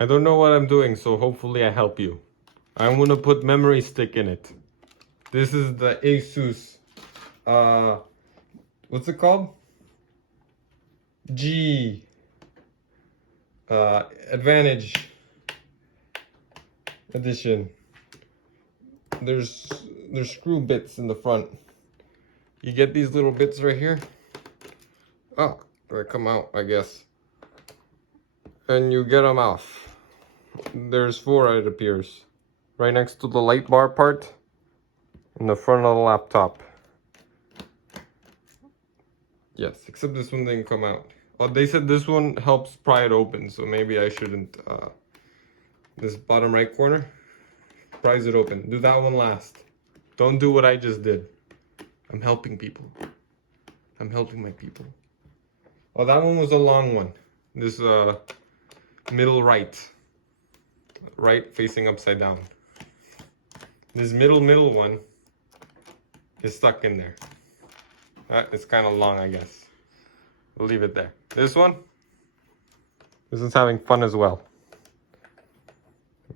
I don't know what I'm doing, so hopefully I help you. I'm gonna put memory stick in it. This is the Asus, what's it called? Advantage edition. There's screw bits in the front. You get these little bits right here. Oh, they come out, I guess. And you get them off. There's 4, it appears. Right next to the light bar part in the front of the laptop. Yes, except this one didn't come out. Oh, they said this one helps pry it open, so maybe I shouldn't. This bottom right corner, pries it open. Do that one last. Don't do what I just did. I'm helping people. I'm helping my people. Oh, that one was a long one. This middle right facing upside down. This middle one is stuck in there. It's kind of long, I guess. We'll leave it there. This one's having fun as well.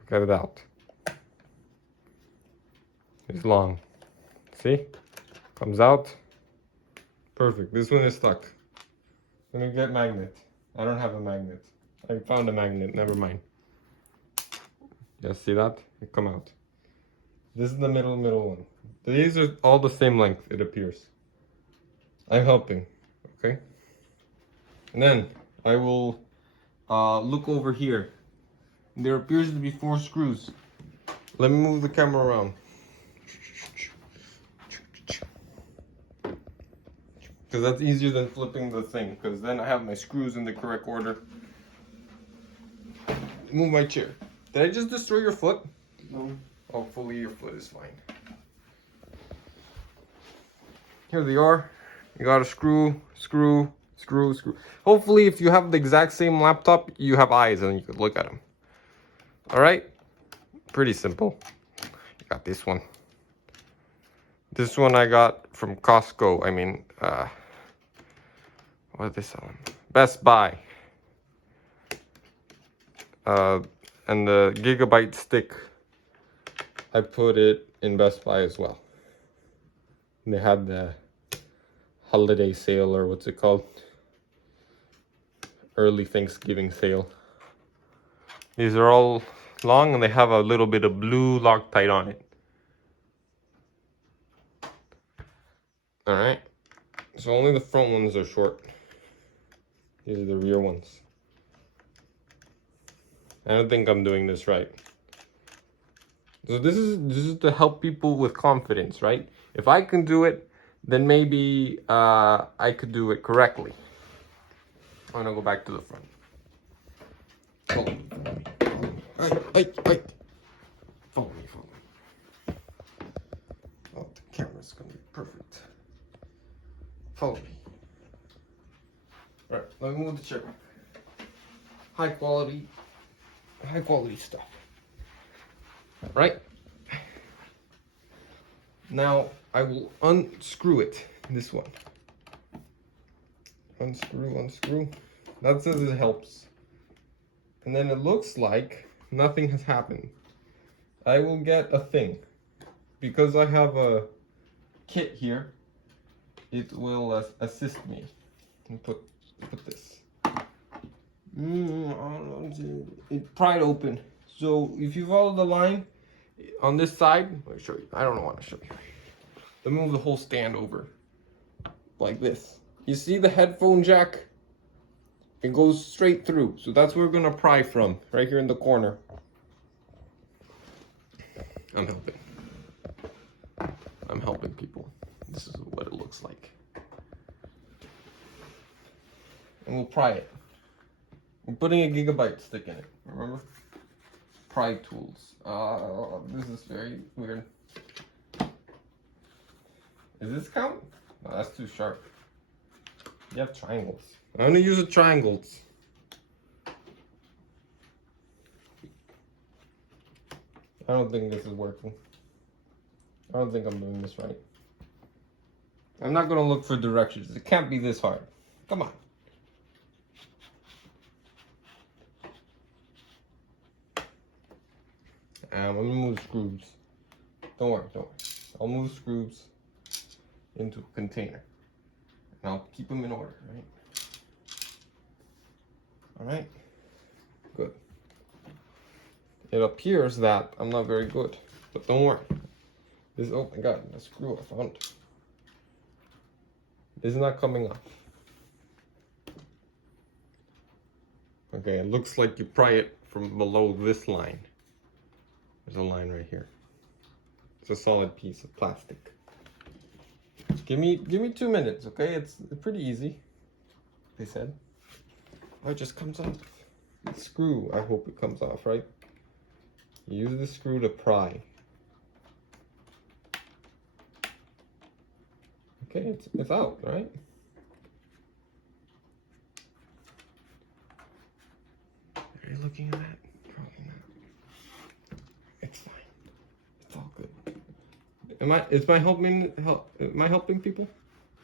Get it out. It's long. See? Comes out. Perfect. This one is stuck. Let me get magnet. I don't have a magnet. I found a magnet. Never mind. Just see that? It come out. This is the middle one. These are all the same length, it appears. I'm helping. Okay? And then I will look over here. There appears to be 4 screws. Let me move the camera around. Because that's easier than flipping the thing. Because then I have my screws in the correct order. Move my chair. Did I just destroy your foot? No. Hopefully your foot is fine. Here they are. You got a screw. Hopefully if you have the exact same laptop, you have eyes and you could look at them. Alright? Pretty simple. You got this one. This one I got from Costco. I mean, what did they sell them? Best Buy. And the gigabyte stick, I put it in Best Buy as well. They had the holiday sale, or what's it called? Early Thanksgiving sale. These are all long and they have a little bit of blue Loctite on it. Alright. So only the front ones are short. These are the rear ones. I don't think I'm doing this right. So this is to help people with confidence, right? If I can do it, then maybe I could do it correctly. I'm gonna go back to the front. Follow me. Hey. Follow me. Oh, the camera's gonna be perfect. Follow me. Right, let me move the chair. High quality stuff. Right? Now I will unscrew it. This one. Unscrew. That says it helps. And then it looks like nothing has happened. I will get a thing. Because I have a kit here, it will assist me. And put this. It pried open. So if you follow the line on this side, let me show you. I don't want to show you. Let me move the whole stand over like this. You see the headphone jack? It goes straight through. So that's where we're gonna pry from, right here in the corner. I'm helping people. This is what it looks like. And we'll pry it. I'm putting a gigabyte stick in it, remember? Pry tools. This is very weird. Does this count? No, that's too sharp. You have triangles. I'm gonna use the triangles. I don't think this is working. I don't think I'm doing this right. I'm not gonna look for directions. It can't be this hard. Come on. I'm gonna move screws. Don't worry, don't worry. I'll move screws into a container. And I'll keep them in order, right? Alright? Good. It appears that I'm not very good, but don't worry. This, oh my god, the screw I found. This is not coming off. Okay, it looks like you pry it from below this line. There's a line right here. It's a solid piece of plastic. Just give me 2 minutes, okay? It's pretty easy, they said. Oh, it just comes off. The screw, I hope it comes off, right? You use the screw to pry. Okay, it's out, right? Are you looking at that? Probably not. It's fine. It's all good. Am I helping people?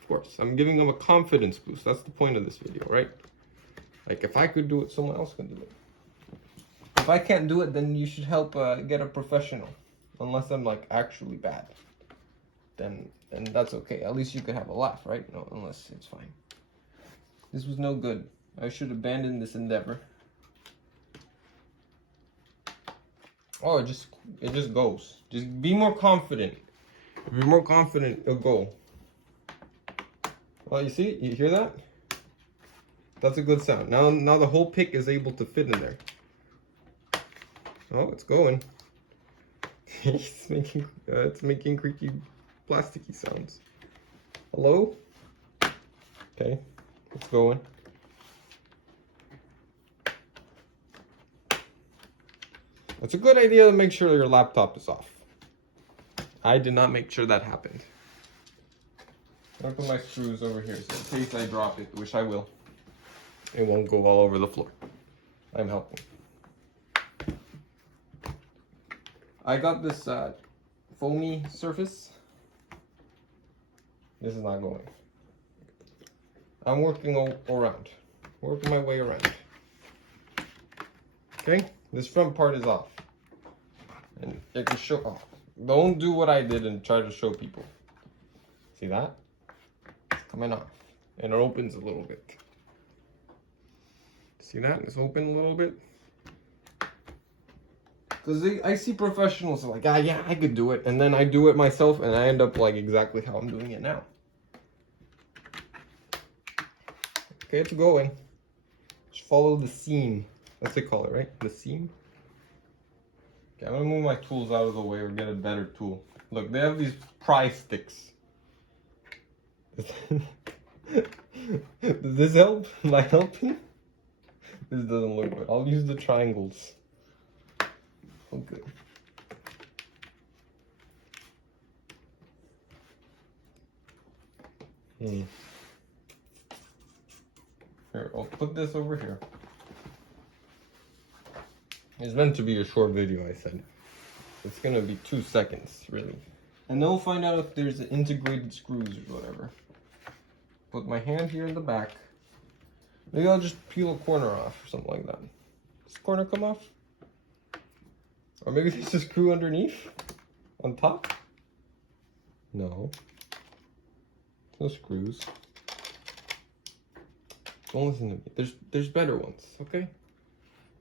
Of course. I'm giving them a confidence boost. That's the point of this video, right? Like, if I could do it, someone else can do it. If I can't do it, then you should help get a professional. Unless I'm like actually bad. Then that's okay. At least you could have a laugh, right? No, unless it's fine. This was no good. I should abandon this endeavor. Oh, it just goes. Just be more confident. If you're more confident, it'll go. Well, you see? You hear that? That's a good sound. Now the whole pick is able to fit in there. Oh, it's going. It's making creaky, plasticky sounds. Hello? Okay, it's going. It's a good idea to make sure your laptop is off. I did not make sure that happened. I'll put my screws over here so in case I drop it, which I will. It won't go all over the floor. I'm helping. I got this foamy surface. This is not going. I'm working around. Working my way around. Okay? This front part is off. And it can show off. Don't do what I did and try to show people. See that? It's coming off. And it opens a little bit. See that? It's open a little bit. Because I see professionals like, yeah, I could do it. And then I do it myself and I end up like exactly how I'm doing it now. Okay, it's going. Just follow the seam. That's what they call it, right? The seam. Okay, I'm gonna move my tools out of the way or get a better tool. Look, they have these pry sticks. Does this help? Am I helping? This doesn't look good. I'll use the triangles. Okay. Here, I'll put this over here. It's meant to be a short video, I said. It's gonna be 2 seconds, really. And then we'll find out if there's integrated screws or whatever. Put my hand here in the back. Maybe I'll just peel a corner off or something like that. Does this corner come off? Or maybe there's a screw underneath? On top? No. No screws. Don't listen to me. There's better ones, okay?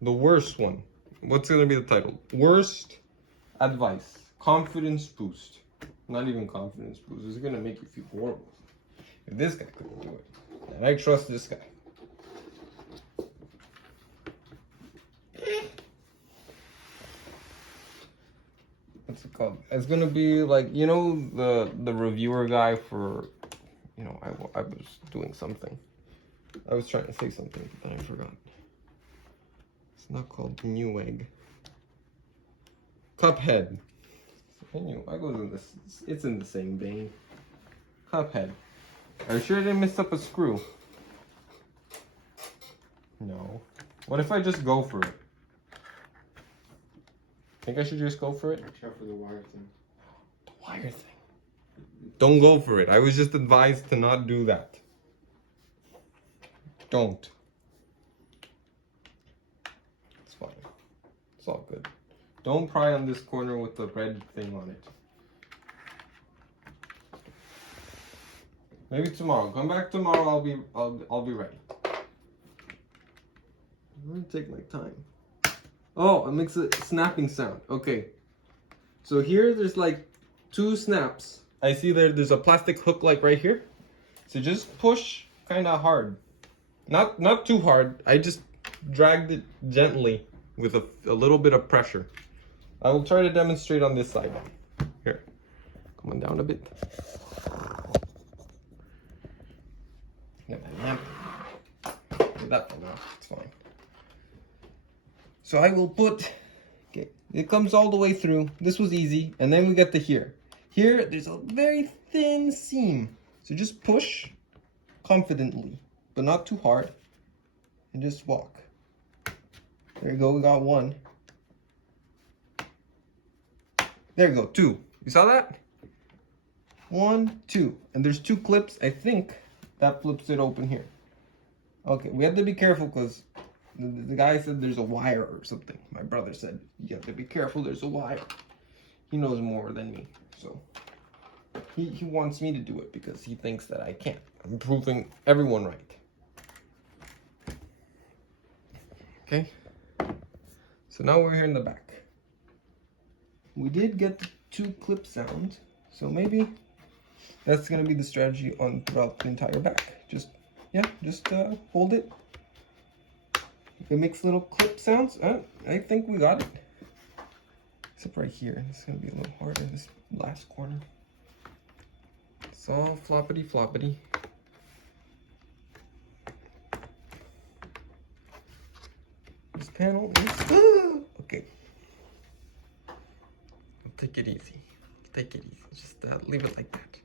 The worst one. What's gonna be the title? Worst advice. Confidence boost. Not even confidence boost. This is gonna make you feel horrible. If this guy couldn't do it, and I trust this guy. What's it called? It's gonna be like, you know, the reviewer guy for, you know, I was doing something. I was trying to say something, but then I forgot. It's not called Newegg. Cuphead. I go to this. It's in the same vein. Cuphead. Are you sure I didn't mess up a screw? No. What if I just go for it? Think I should just go for it? Watch out for the wire thing. The wire thing. Don't go for it. I was just advised to not do that. Don't. It's fine. It's all good. Don't pry on this corner with the red thing on it. Maybe tomorrow. Come back tomorrow. I'll be ready. I'm gonna take my time. Oh, it makes a snapping sound. Okay. So here there's like 2 snaps. I see there's a plastic hook like right here. So just push kind of hard. Not too hard. I just dragged it gently with a little bit of pressure. I will try to demonstrate on this side. Here. Come on down a bit. Get that for now. It's fine. So I will put, okay, it comes all the way through. This was easy. And then we get to here. Here, there's a very thin seam. So just push confidently, but not too hard. And just walk. There you go, we got 1. There you go, 2. You saw that? 1, 2. And there's 2 clips. I think that flips it open here. Okay, we have to be careful because the guy said there's a wire or something. My brother said you have to be careful, there's a wire. He knows more than me, so he wants me to do it because he thinks that I can't. I'm proving everyone right. Okay, so now we're here in the back. We did get the 2 clip sound, so maybe that's gonna be the strategy on throughout the entire back. Just hold it. It makes little clip sounds. I think we got it. Except right here, it's gonna be a little harder, this last corner. It's all floppity floppity. This panel is, okay. Take it easy. Take it easy. Just leave it like that.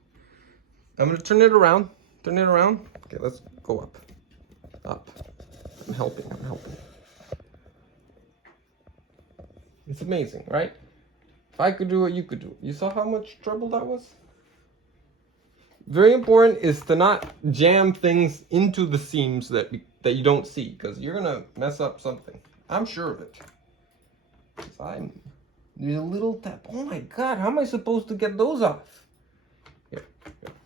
I'm gonna turn it around. Turn it around. Okay, let's go up. Up. I'm helping. It's amazing, right? If I could do it, you could do it. You saw how much trouble that was? Very important is to not jam things into the seams that you don't see, because you're gonna mess up something. I'm sure of it. There's a little tap. Oh my God, how am I supposed to get those off? Here,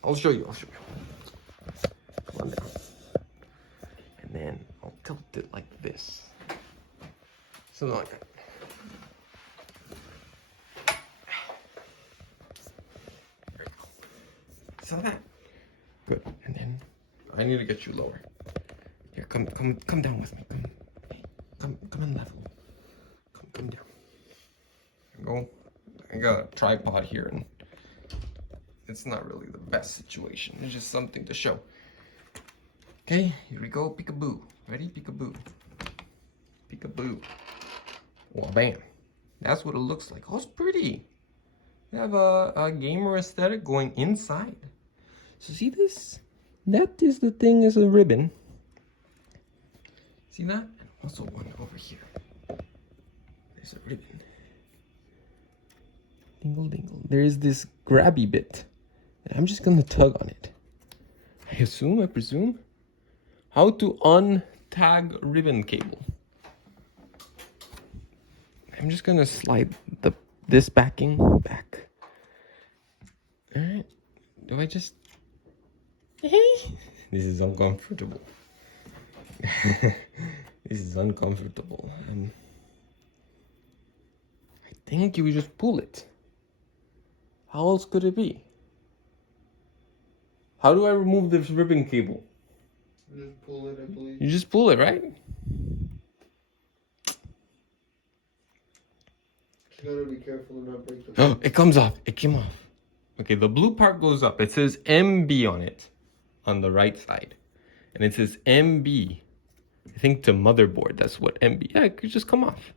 I'll show you. Come on down. And then I'll tilt it like this. Something like that. There you go. Saw that? Good. And then I need to get you lower. Here, come down with me. Come in level. Come down. Go. I got a tripod here, and it's not really the best situation. It's just something to show. Okay, here we go. Peekaboo. Ready? Peekaboo. Peekaboo. Well, bam. That's what it looks like. Oh, it's pretty. You have a gamer aesthetic going inside. So see this? That is the thing, is a ribbon. See that? And also one over here. There's a ribbon. Dingle dingle. There is this grabby bit. And I'm just gonna tug on it. I presume. How to untag ribbon cable. I'm just gonna slide this backing back. Alright. Do I just... This is uncomfortable. This is uncomfortable. I think you just pull it. How else could it be? How do I remove this ribbon cable? You just pull it, I believe. You just pull it, right? You gotta be careful and not break the... Oh, it comes off. It came off. Okay, the blue part goes up. It says MB on it, on the right side. And it says MB. I think to motherboard, that's what MB. Yeah, it could just come off.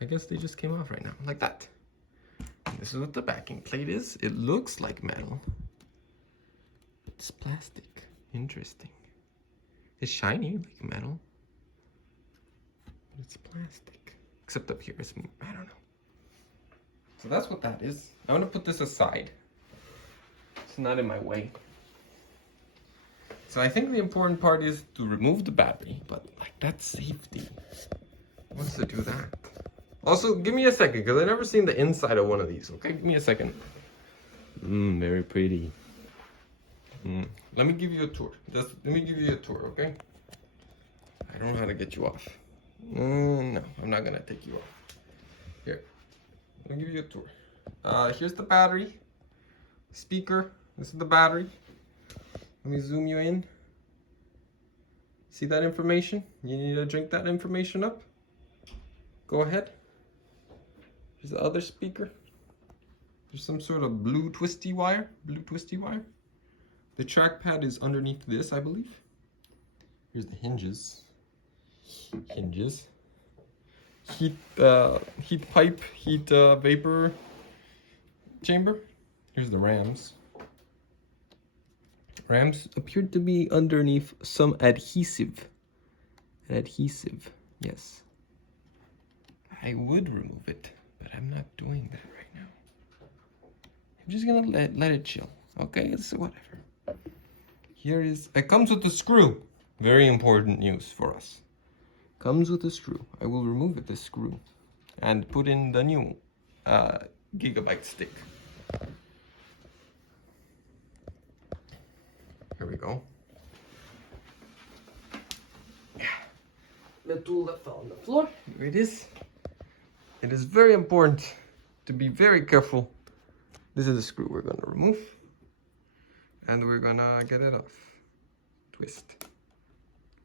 I guess they just came off right now, like that. And this is what the backing plate is. It looks like metal. It's plastic. Interesting. It's shiny like metal. But it's plastic. Except up here, it's, I don't know. So that's what that is. I'm gonna put this aside. It's not in my way. So I think the important part is to remove the battery, but like that's safety. Who wants to do that? Also, give me a second, because I've never seen the inside of one of these, okay? Give me a second. Very pretty. Let me give you a tour. Just let me give you a tour, okay? I don't know how to get you off. No, I'm not gonna take you off. Here, let me give you a tour. Here's the battery. Speaker. This is the battery. Let me zoom you in. See that information? You need to drink that information up? Go ahead. Here's the other speaker. There's some sort of blue twisty wire. The trackpad is underneath this, I believe. Here's the hinges. Heat pipe, vapor chamber. Here's the RAMs. RAMs appeared to be underneath some adhesive. Yes. I would remove it, but I'm not doing that right now. I'm just gonna let it chill. Okay, it's whatever. Here is, it comes with a screw. Very important news for us. Comes with a screw. I will remove this screw and put in the new gigabyte stick. Here we go. The tool that fell on the floor. Here it is. It is very important to be very careful. This is the screw we're gonna remove. And we're gonna get it off. Twist.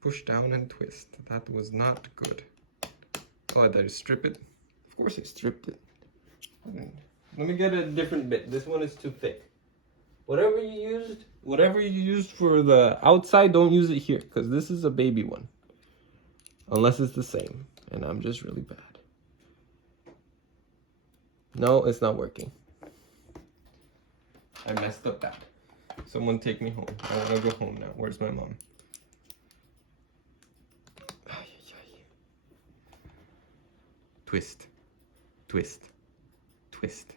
Push down and twist. That was not good. Oh, did I strip it? Of course I stripped it. Let me get a different bit. This one is too thick. Whatever you used for the outside, don't use it here, because this is a baby one. Unless it's the same, and I'm just really bad. No, it's not working. I messed up bad. Someone take me home. I want to go home now. Where's my mom? Twist. Twist. Twist.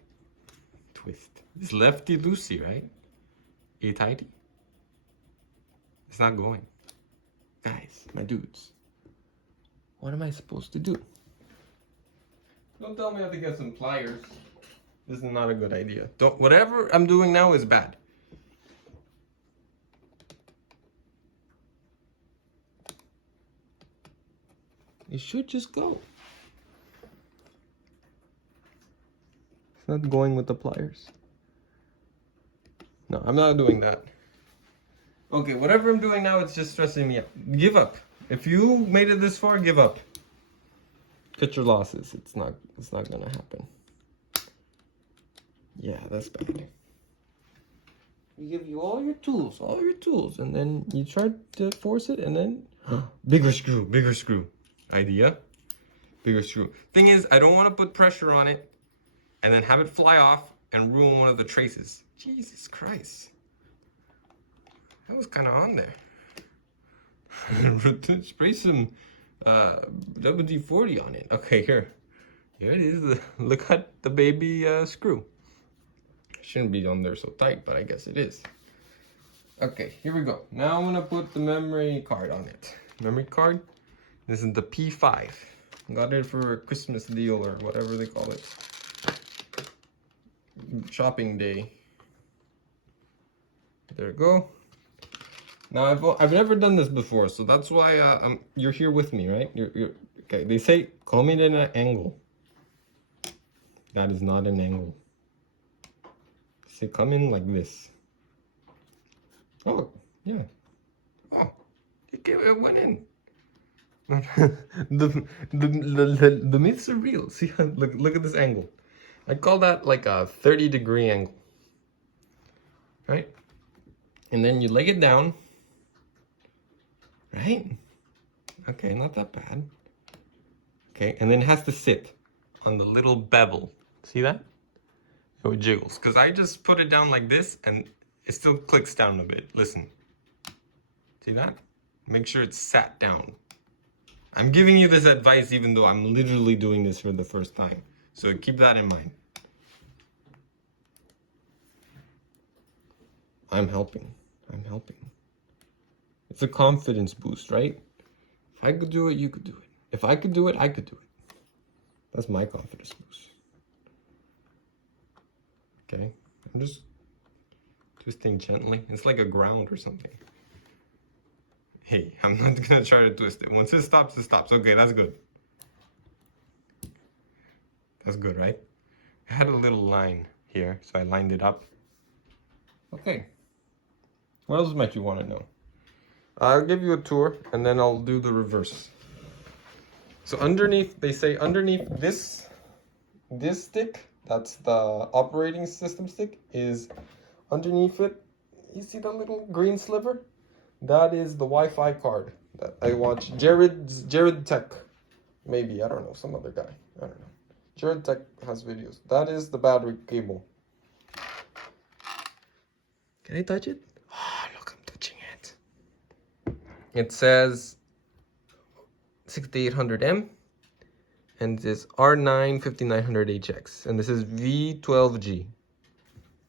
Twist. It's lefty loosey, right? A tighty. It's not going. Guys, my dudes. What am I supposed to do? Don't tell me I have to get some pliers. This is not a good idea. Whatever I'm doing now is bad. It should just go. It's not going with the pliers. No, I'm not doing that. Okay, whatever I'm doing now, it's just stressing me out. Give up. If you made it this far, give up. Cut your losses. It's not gonna happen. Yeah, that's bad. We give you all your tools, and then you try to force it, and then bigger screw. Idea. Bigger screw. Thing is, I don't want to put pressure on it and then have it fly off and ruin one of the traces. Jesus Christ. That was kind of on there. Spray some WD-40 on it. Okay, here it is. Look at the baby screw. Shouldn't be on there so tight, but I guess it is. Okay, here we go. Now I'm gonna put the memory card on it. Memory card. This is the P5. Got it for a Christmas deal or whatever they call it. Shopping day. There you go. Now I've never done this before, so that's why you're here with me, right? You're okay. They say call me at an angle. That is not an angle. Say come in like this. Oh yeah. Oh, it went in. the myths are real. See, look at this angle. I call that like a 30-degree angle, right? And then you lay it down, right? Okay, not that bad. Okay, and then it has to sit on the little bevel. See that? Oh, it jiggles. Because I just put it down like this and it still clicks down a bit. Listen. See that? Make sure it's sat down. I'm giving you this advice even though I'm literally doing this for the first time. So keep that in mind. I'm helping. It's a confidence boost, right? If I could do it, you could do it. If I could do it, I could do it. That's my confidence boost. Okay, I'm just twisting gently. It's like a ground or something. Hey, I'm not gonna try to twist it. Once it stops, it stops. Okay, that's good. That's good, right? I had a little line here, so I lined it up. Okay. What else might you want to know? I'll give you a tour, and then I'll do the reverse. So underneath, they say underneath this stick, that's the operating system stick, is underneath it. You see that little green sliver? That is the Wi-Fi card that I watch. Jarrod'sTech, maybe, I don't know, some other guy, I don't know. Jarrod'sTech has videos. That is the battery cable. Can I touch it? Oh, look, I'm touching it. It says 6800M, and it is R9 5900HX, and this is V12G.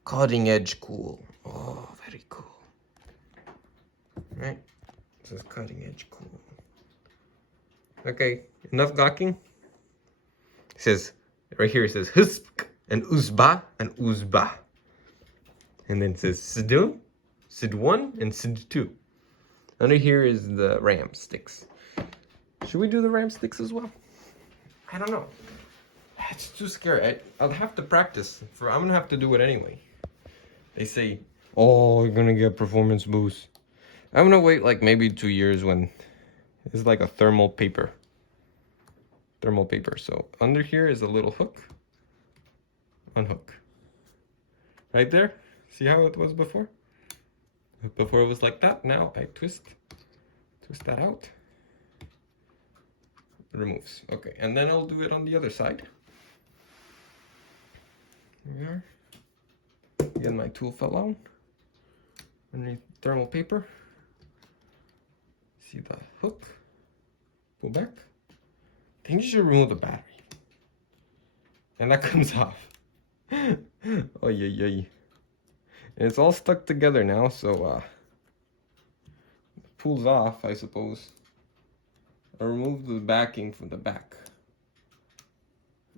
Cutting edge cool. Oh, very cool. Right? This is cutting edge cool. Okay, enough gawking. It says, right here it says Husk and Uzba and Uzba. And then it says SID, SID1 and SID2. Under here is the RAM sticks. Should we do the RAM sticks as well? I don't know. It's too scary. I'll have to practice. I'm gonna have to do it anyway. They say, oh, you're gonna get performance boost. I'm gonna wait like maybe 2 years when it's like a thermal paper. So under here is a little hook. Unhook. Right there. See how it was before? Before it was like that. Now I twist that out. It removes. Okay, and then I'll do it on the other side. Here we are. Again, my tool fell out. Underneath thermal paper. See the hook? Go back. I think you should remove the battery. And that comes off. Oh, yeah. And it's all stuck together now, so it pulls off, I suppose. I'll remove the backing from the back.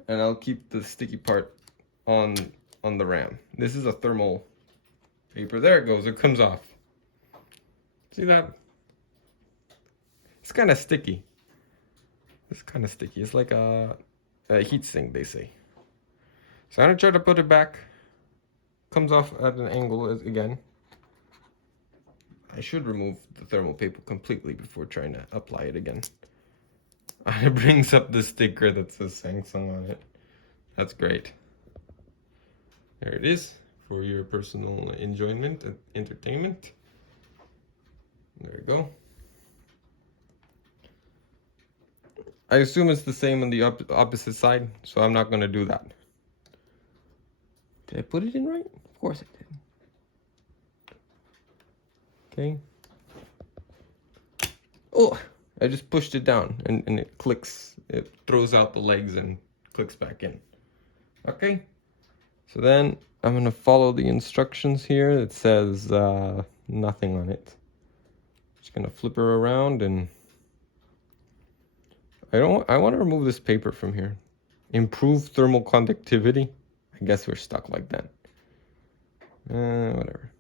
And I'll keep the sticky part on the RAM. This is a thermal paper. There it goes. It comes off. See that? It's kind of sticky. It's like a heat sink, they say. So I'm gonna try to put it back. Comes off at an angle again. I should remove the thermal paper completely before trying to apply it again. It brings up the sticker that says Samsung on it. That's great. There it is for your personal enjoyment and entertainment. There we go. I assume it's the same on the opposite side, so I'm not going to do that. Did I put it in right? Of course I did. Okay. Oh, I just pushed it down and it clicks. It throws out the legs and clicks back in. Okay. So then I'm going to follow the instructions here. It says nothing on it. Just going to flip her around and I want to remove this paper from here. Improve thermal conductivity. I guess we're stuck like that. Whatever.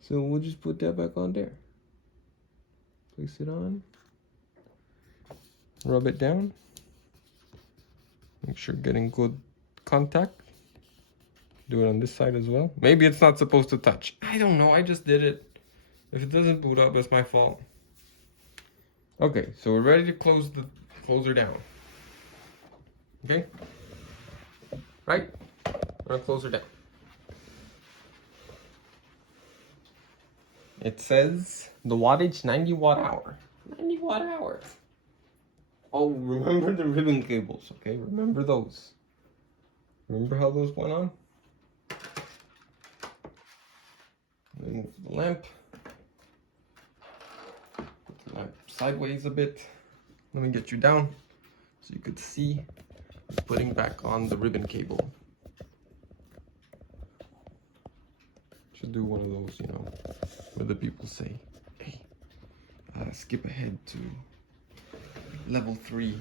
So we'll just put that back on there. Place it on. Rub it down. Make sure getting good contact. Do it on this side as well. Maybe it's not supposed to touch. I don't know. I just did it. If it doesn't boot up, it's my fault. Okay, so we're ready to close her down. Okay? Right? I'm gonna close her down. It says the wattage 90 watt hour. 90 watt hour. Oh, remember the ribbon cables, okay? Remember those. Remember how those went on? Move the lamp. Sideways a bit. Let me get you down so you could see putting back on the ribbon cable. Should do one of those, you know, where the people say, hey, skip ahead to level 3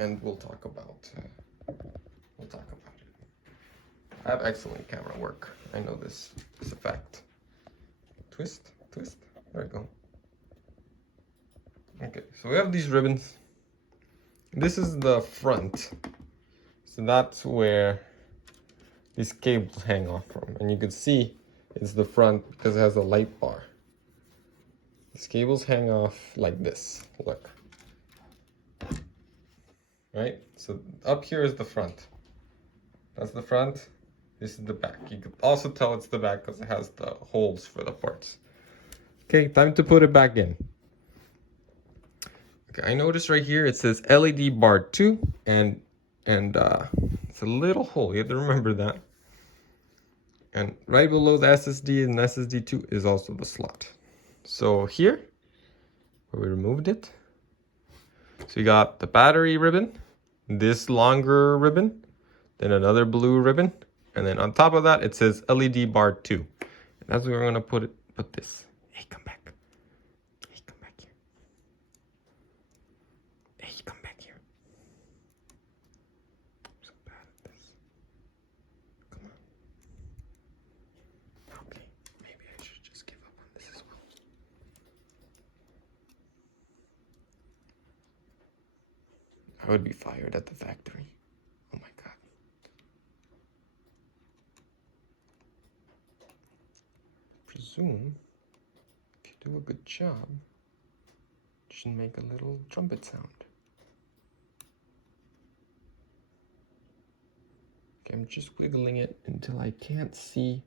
and we'll talk about it. I have excellent camera work. I know this is a fact. Twist. There we go. Okay, so we have these ribbons. This is the front. So that's where these cables hang off from. And you can see it's the front because it has a light bar. These cables hang off like this. Look. Right? So up here is the front. That's the front. This is the back. You can also tell it's the back because it has the holes for the parts. Okay, time to put it back in. Okay, I noticed right here it says LED bar 2 and it's a little hole. You have to remember that. And right below the SSD and SSD 2 is also the slot. So here, where we removed it, so you got the battery ribbon, this longer ribbon, then another blue ribbon, and then on top of that it says LED bar 2. And that's where we're gonna put this. Hey, come back. Hey, come back here. Hey, come back here. I'm so bad at this. Come on. Okay, maybe I should just give up on this as well. I would be fired at the factory. Oh my god. Presume if you do a good job, it should make a little trumpet sound. Okay, I'm just wiggling it until I can't see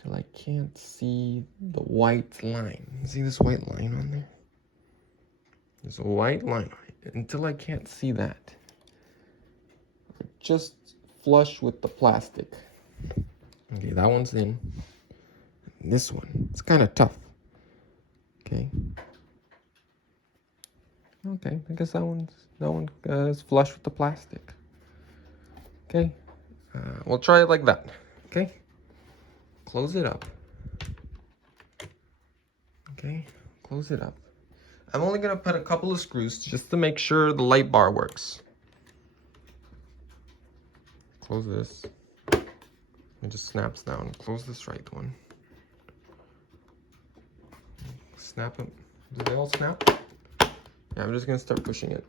the white line. See this white line on there? There's a white line on it. Until I can't see that. Just flush with the plastic. Okay, that one's in. This one, it's kind of tough. Okay. Okay, I guess that one is flush with the plastic. Okay, we'll try it like that. Okay, close it up. Okay, close it up. I'm only gonna put a couple of screws just to make sure the light bar works. Close this. It just snaps down. Close this right one. Snap them. Do they all snap? Yeah, I'm just gonna start pushing it.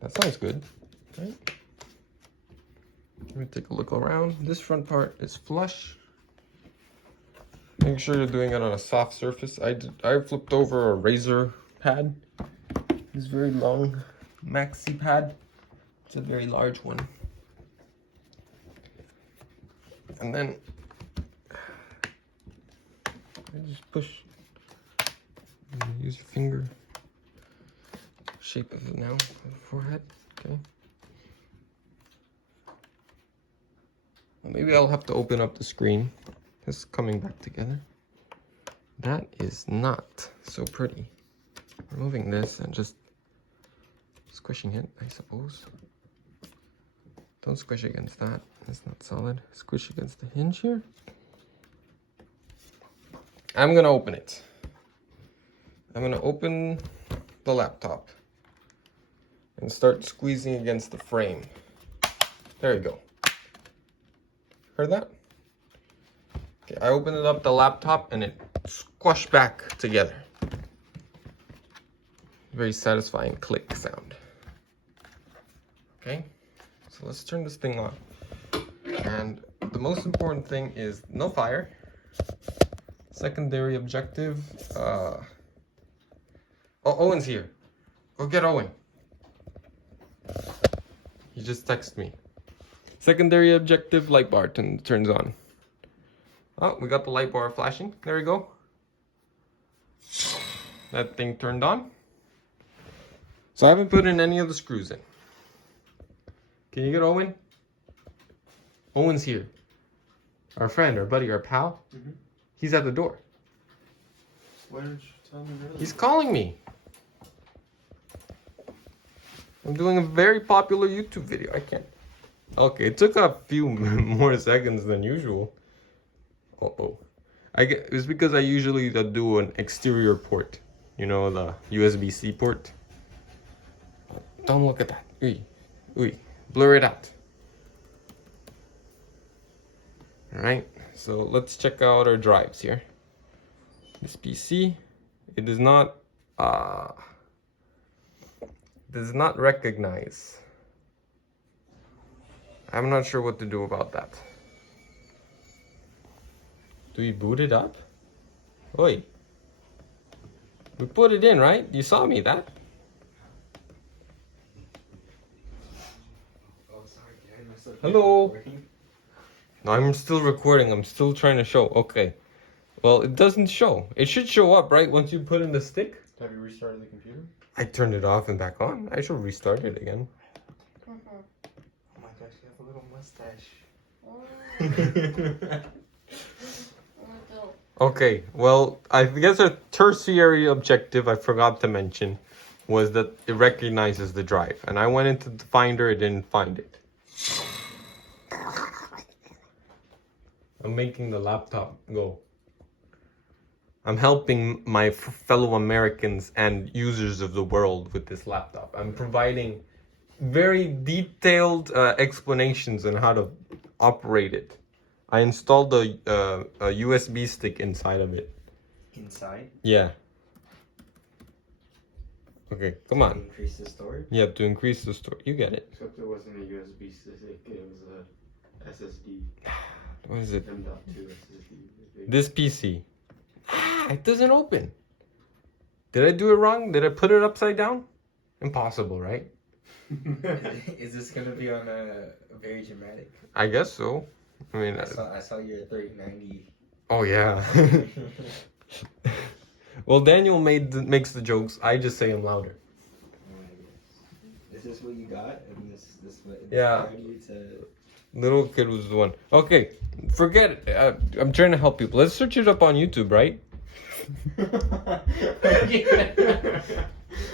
That sounds good, right? Let me take a look around. This front part is flush. Make sure you're doing it on a soft surface. I flipped over a razor pad. This very long maxi pad. It's a very large one. And then I just push. Use your finger. Shape of it now. Forehead. Okay. Well, maybe I'll have to open up the screen. It's coming back together. That is not so pretty. Removing this and just squishing it, I suppose. Don't squish against that. That's not solid. Squish against the hinge here. I'm gonna open it. I'm gonna open the laptop and start squeezing against the frame. There you go. Heard that? Okay, I opened it up the laptop and it squashed back together. Very satisfying click sound. Okay, so let's turn this thing on. And the most important thing is no fire. Secondary objective. Oh, Owen's here. Go get Owen. He just texted me. Secondary objective light bar turns on. Oh, we got the light bar flashing. There we go. That thing turned on. So I haven't put in any of the screws in. Can you get Owen? Owen's here. Our friend, our buddy, our pal. Mm-hmm. He's at the door. Why didn't you tell me earlier? He's calling me. I'm doing a very popular YouTube video. I can't. Okay, it took a few more seconds than usual. Uh-oh. It's because I usually do an exterior port. You know, the USB-C port. Don't look at that. Ooh. Blur it out. Alright, so let's check out our drives here. This PC, it does not recognize. I'm not sure what to do about that. Do we boot it up? Oi. We put it in, right? You saw me that. Oh, sorry. Hello. No, I'm still recording. I'm still trying to show. Okay. Well, it doesn't show. It should show up, right? Once you put in the stick. Have you restarted the computer? I turned it off and back on. I should restart it again. Oh my gosh, you have a little mustache. Okay, well, I guess a tertiary objective I forgot to mention was that it recognizes the drive. And I went into the Finder, it didn't find it. I'm making the laptop go. I'm helping my fellow Americans and users of the world with this laptop. I'm providing very detailed explanations on how to operate it. I installed a USB stick inside of it. Inside? Yeah. Okay, come on. Increase the storage? Yeah, to increase the storage. You get it. Except it wasn't a USB stick, it was a SSD. What is it? M.2 SSD. This PC. It doesn't open. Did I do it wrong? Did I put it upside down? Impossible, right? Is this gonna be on a very dramatic? I guess so. I mean, I saw your 3090. oh yeah. Well, Daniel makes the jokes. I just say them louder. Is this what you got? And this what Yeah. inspired you to... Little kid was the one. Okay, forget it. I'm trying to help people. Let's search it up on YouTube, right?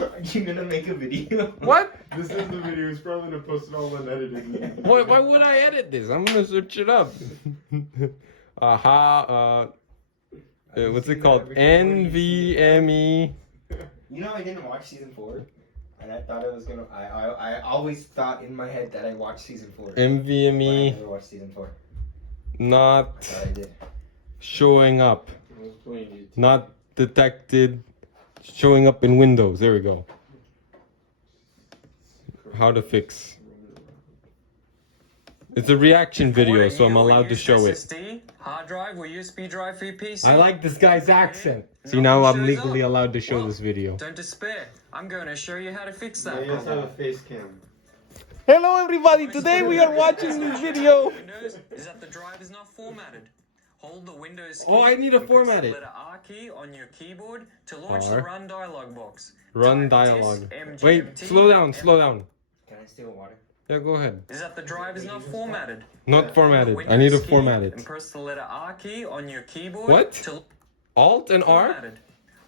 Are you gonna make a video? What? This is the video, he's probably gonna post it all unedited. Why would I edit this? I'm gonna search it up. What's it called? Nvme. You know, I didn't watch season 4, and I thought it was gonna. I always thought in my head that I watched season 4. But I Nvme never watched season 4. not I thought I did. showing up. I was playing YouTube. Not detected. Showing up in Windows. There we go. How to fix. It's a reaction video, so I'm allowed to show it. SSD, hard drive, or USB drive for your PC? I like this guy's accent. See, now I'm legally allowed to show this video. Don't despair. I'm going to show you how to fix that. They also have a face cam. Hello everybody, today we are watching this video. Windows is that the drive is not formatted. Hold the Windows key. Oh, I need to and format press it. the letter R key on your keyboard to launch R. the Run dialog box. Run Type dialogue. disk MGMT Wait, slow down. Can I steal water? Yeah, go ahead. Is that the drive is not formatted. Not formatted. Hold the I need to Windows key format And it. press the letter R key on your keyboard. What? To Alt and R? formatted.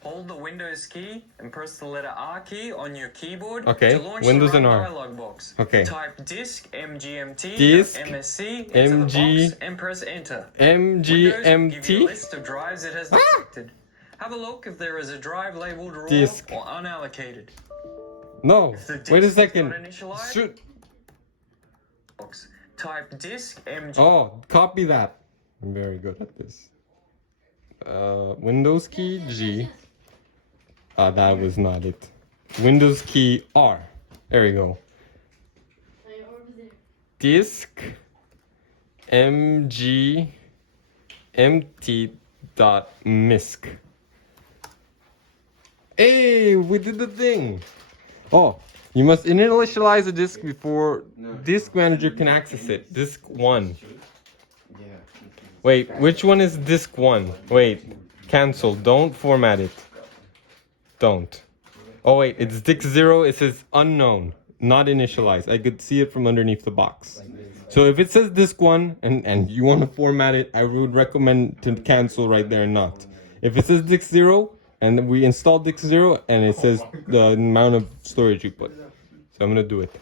Hold the Windows key and press the letter R key on your keyboard Okay, to launch Windows the and Run R. dialog box. Okay. Type disk MGMT Disk MSC into the MG box and press enter. Windows will give you a MGMT. list of drives it has detected. Have a look if there is a drive labeled raw Disk. or unallocated. No. If the disk Wait a is second. not initialized, Shoot. box. Type disk MG. Oh, copy that. I'm very good at this. Windows key G. That was not it. Windows key R. There we go. Disk MG MT.misc. Hey, we did the thing. Oh, you must initialize the disk before disk manager can access it. Disk 1. Yeah. Wait, which one is disk 1? Wait, cancel. Don't format it. Don't. Oh wait, it's disk 0. It says unknown, not initialized. I could see it from underneath the box. So if it says disk 1 and you want to format it, I would recommend to cancel right there and not. If it says disk 0 and we install disk 0 and it says the amount of storage you put. So I'm gonna do it.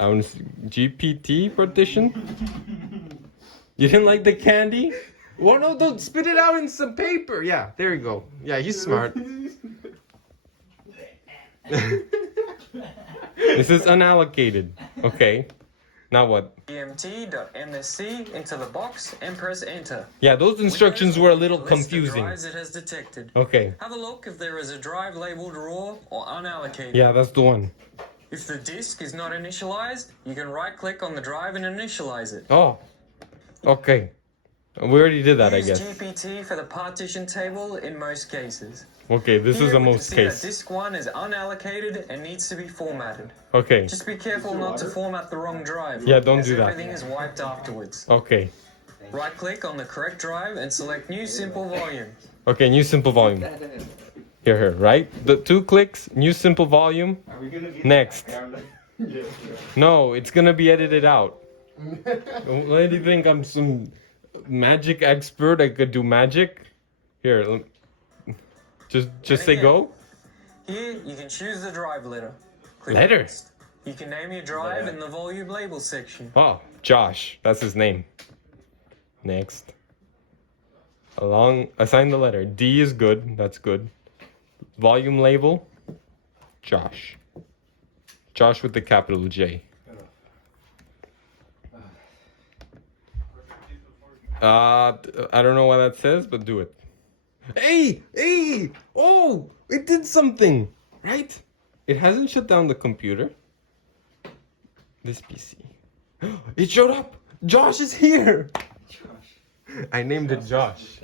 I want to GPT partition. You didn't like the candy? Well, no, don't spit it out in some paper. Yeah, there you go. Yeah, he's smart. This is unallocated. Okay. Now what? emt.msc into the box and press enter. Yeah, those instructions were a little List the confusing. drives it has detected. Okay. Have a look if there is a drive labeled raw or unallocated. Yeah, that's the one. If the disk is not initialized, you can right-click on the drive and initialize it. Oh. Okay. We already did that, I Use guess. GPT for the partition table in most cases. Okay, this is Here a we can most see case. that disk 1 is unallocated and needs to be formatted. Okay. Just be careful not to format the wrong drive. Yeah, don't as do that. Everything is wiped afterwards. Okay. Right-click on the correct drive and select New Simple Volume. Okay, new simple volume. Here, right? The 2 clicks, new simple volume. Are we gonna be Next. Yeah. No, it's gonna be edited out. Why do you think I'm some magic expert? I could do magic. Here, just say go. Here, you can choose the drive letter. Click Letter? Next. You can name your drive in the volume label section. Oh, Josh, that's his name. Next. Assign the letter. D is good. That's good. Volume label. Josh. Josh with the capital J. I don't know what that says, but do it. Hey! Oh, it did something, right? It hasn't shut down the computer. This PC. It showed up. Josh is here. I named it Josh.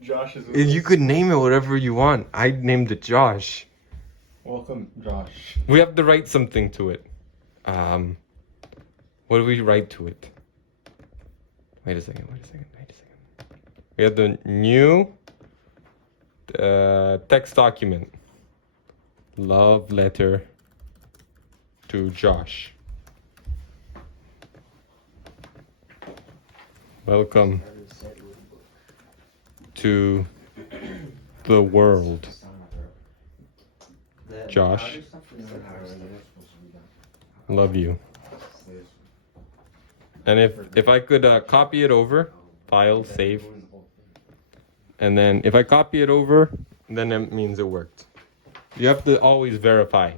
Josh is. You could name it whatever you want. I named it Josh. Welcome, Josh. We have to write something to it. What do we write to it? Wait a second. We have the new text document. Love letter to Josh. Welcome to the world. Josh. Love you. And if I could copy it over, file, save. And then if I copy it over, then it means it worked. You have to always verify.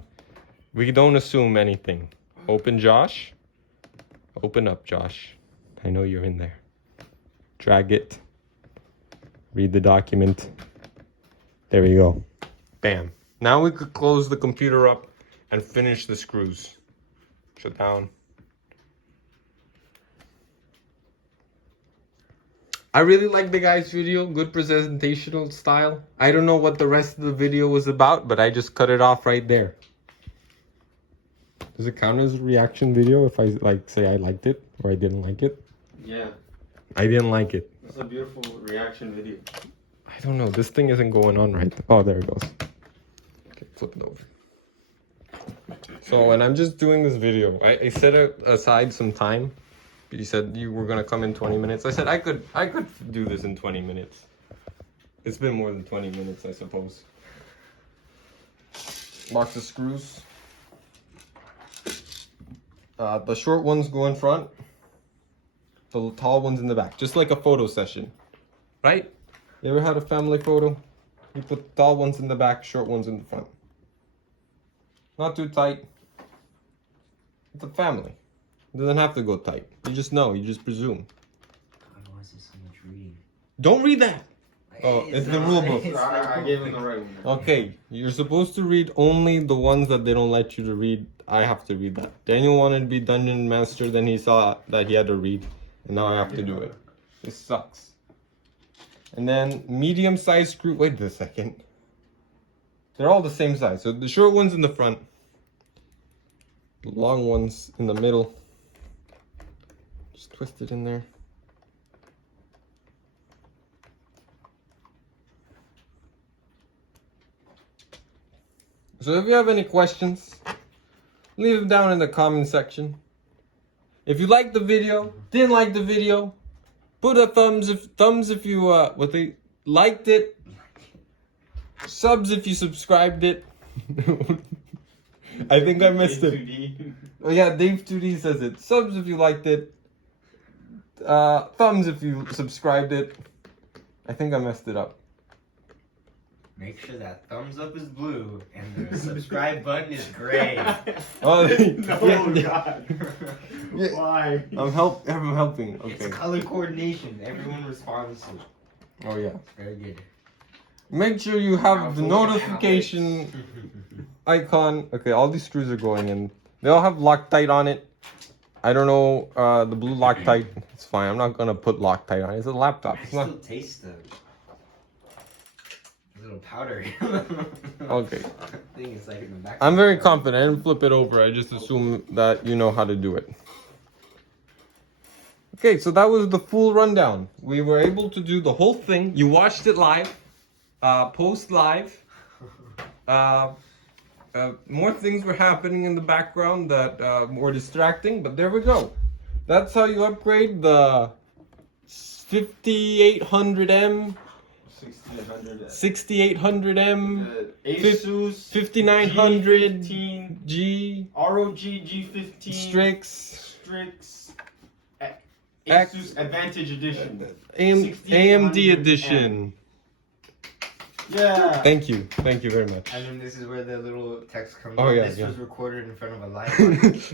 We don't assume anything. Open Josh. Open up Josh. I know you're in there. Drag it. Read the document. There we go. Bam. Now we could close the computer up and finish the screws. Shut down. I really like the guy's video, good presentational style. I don't know what the rest of the video was about, but I just cut it off right there. Does it count as a reaction video if I say I liked it or I didn't like it? Yeah, I didn't like it. it's a beautiful reaction video. I don't know, this thing isn't going on right. Oh, there it goes. Okay, flip it over. So, and I'm just doing this video. I set aside some time. You said you were gonna come in 20 minutes. I said I could do this in 20 minutes. It's been more than 20 minutes, I suppose. Box of screws. The short ones go in front. The tall ones in the back. Just like a photo session. Right? You ever had a family photo? You put the tall ones in the back, short ones in the front. Not too tight. It's a family. It doesn't have to go tight. You just know. You just presume. Why is there so much reading? Don't read that. Oh, it's the rule book. I gave him the right one. Okay, you're supposed to read only the ones that they don't let you to read. I have to read that. Daniel wanted to be Dungeon Master, then he saw that he had to read, and now I have to do it. This sucks. And then medium-sized screw. Wait a second. They're all the same size. So the short ones in the front, the long ones in the middle. Just twist it in there. So if you have any questions, leave them down in the comment section. If you liked the video, didn't like the video, put a thumbs if you liked it. Subs if you subscribed it. I think I missed it. Oh yeah, Dave 2D says it. Subs if you liked it. Thumbs if you subscribed it. I think I messed it up. Make sure that thumbs up is blue and the subscribe button is gray. Oh, No, God. Yeah. Why? I'm helping. It's Okay. color coordination. Everyone responds to it. Oh yeah. Very good. Make sure you have the Powerful notification icon. Okay, all these screws are going in. They all have Loctite on it. I don't know the blue Loctite. It's fine. I'm not gonna put Loctite on it. It's a laptop. I It's not. still taste the little powder. Okay. Thing is like in the back. I'm very confident. I didn't flip it over. I just assume that you know how to do it. Okay, so that was the full rundown. We were able to do the whole thing. You watched it live, post live. More things were happening in the background that were distracting, but there we go. That's how you upgrade the 5800M, 6800M, Asus 5900G, ROG G15 Strix, Strix X- Asus Advantage Edition. AMD edition. Yeah. Thank you very much. And then this is where the little text comes Oh, out. yeah, This yeah. was recorded in front of a live audience.